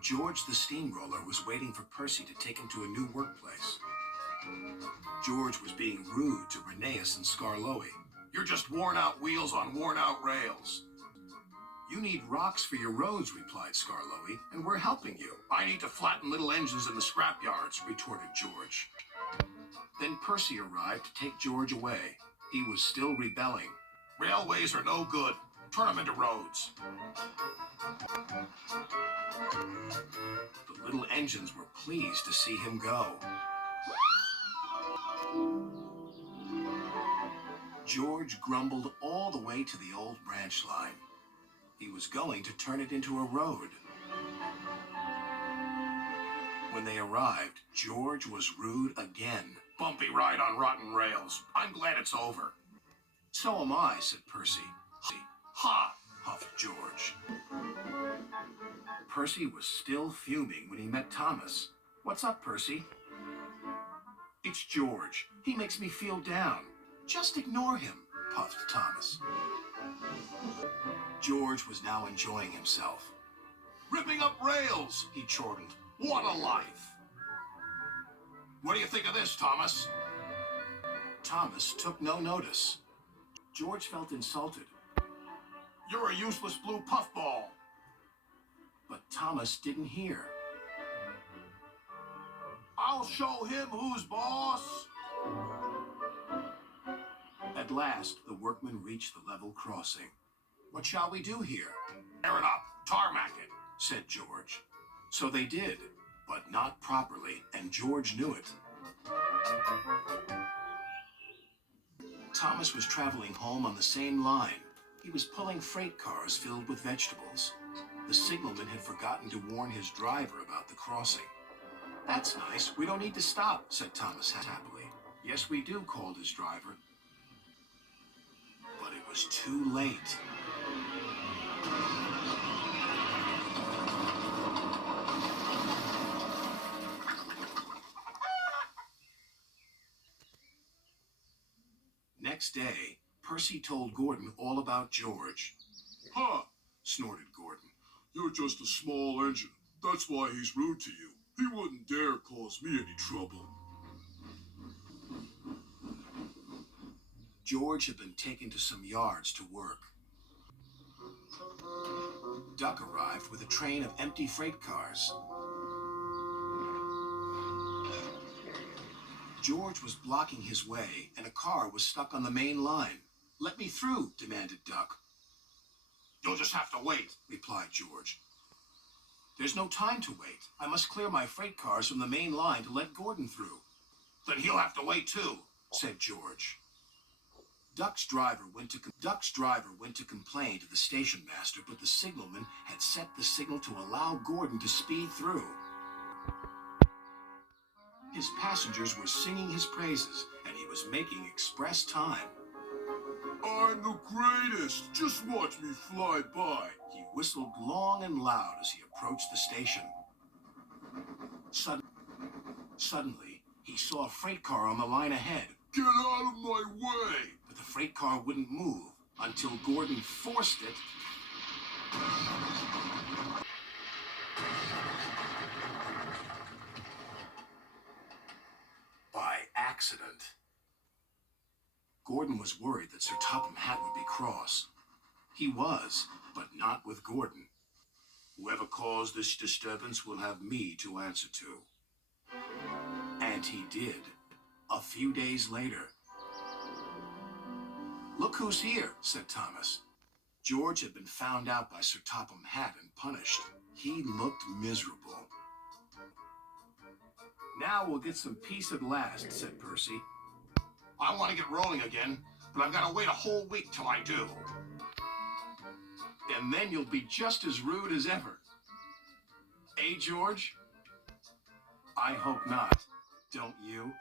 George the Steamroller was waiting for Percy to take him to a new workplace. George was being rude to Rheneas and Skarloey. "You're just worn-out wheels on worn-out rails." "You need rocks for your roads," replied Skarloey, "and we're helping you." "I need to flatten little engines in the scrapyards," retorted George. Then Percy arrived to take George away. He was still rebelling. "Railways are no good. Turn them into roads." The little engines were pleased to see him go. George grumbled all the way to the old branch line. He was going to turn it into a road. When they arrived, George was rude again. "Bumpy ride on rotten rails. I'm glad it's over." "So am I," said Percy. "Ha!" huffed George. Percy was still fuming when he met Thomas. "What's up, Percy?" "It's George. He makes me feel down." "Just ignore him," puffed Thomas. George was now enjoying himself. "Ripping up rails," he chortled. "What a life!" "What do you think of this, Thomas?" Thomas took no notice. George felt insulted. "You're a useless blue puffball." But Thomas didn't hear. "I'll show him who's boss." At last, the workmen reached the level crossing. "What shall we do here?" "Tear it up, tarmac it," said George. So they did, but not properly, and George knew it. Thomas was traveling home on the same line. He was pulling freight cars filled with vegetables. The signalman had forgotten to warn his driver about the crossing. "That's nice. We don't need to stop," said Thomas happily. "Yes, we do," called his driver. But it was too late. Next day, Percy told Gordon all about George. "Huh," snorted Gordon. "You're just a small engine. That's why he's rude to you. He wouldn't dare cause me any trouble." George had been taken to some yards to work. Duck arrived with a train of empty freight cars. George was blocking his way, and a car was stuck on the main line. "Let me through," demanded Duck. "You'll just have to wait," replied George. "There's no time to wait. I must clear my freight cars from the main line to let Gordon through." "Then he'll have to wait too," said George. Duck's driver went to complain to the station master, but the signalman had set the signal to allow Gordon to speed through. His passengers were singing his praises, and he was making express time. "I'm the greatest! Just watch me fly by!" He whistled long and loud as he approached the station. Suddenly, he saw a freight car on the line ahead. "Get out of my way!" But the freight car wouldn't move until Gordon forced it. By accident. Gordon was worried that Sir Topham Hatt would be cross. He was, but not with Gordon. "Whoever caused this disturbance will have me to answer to." And he did. A few days later. "Look who's here," said Thomas. George had been found out by Sir Topham Hatt and punished. He looked miserable. "Now we'll get some peace at last," said Percy. "I want to get rolling again, but I've got to wait a whole week till I do." "And then you'll be just as rude as ever. Eh, George?" "I hope not. Don't you?"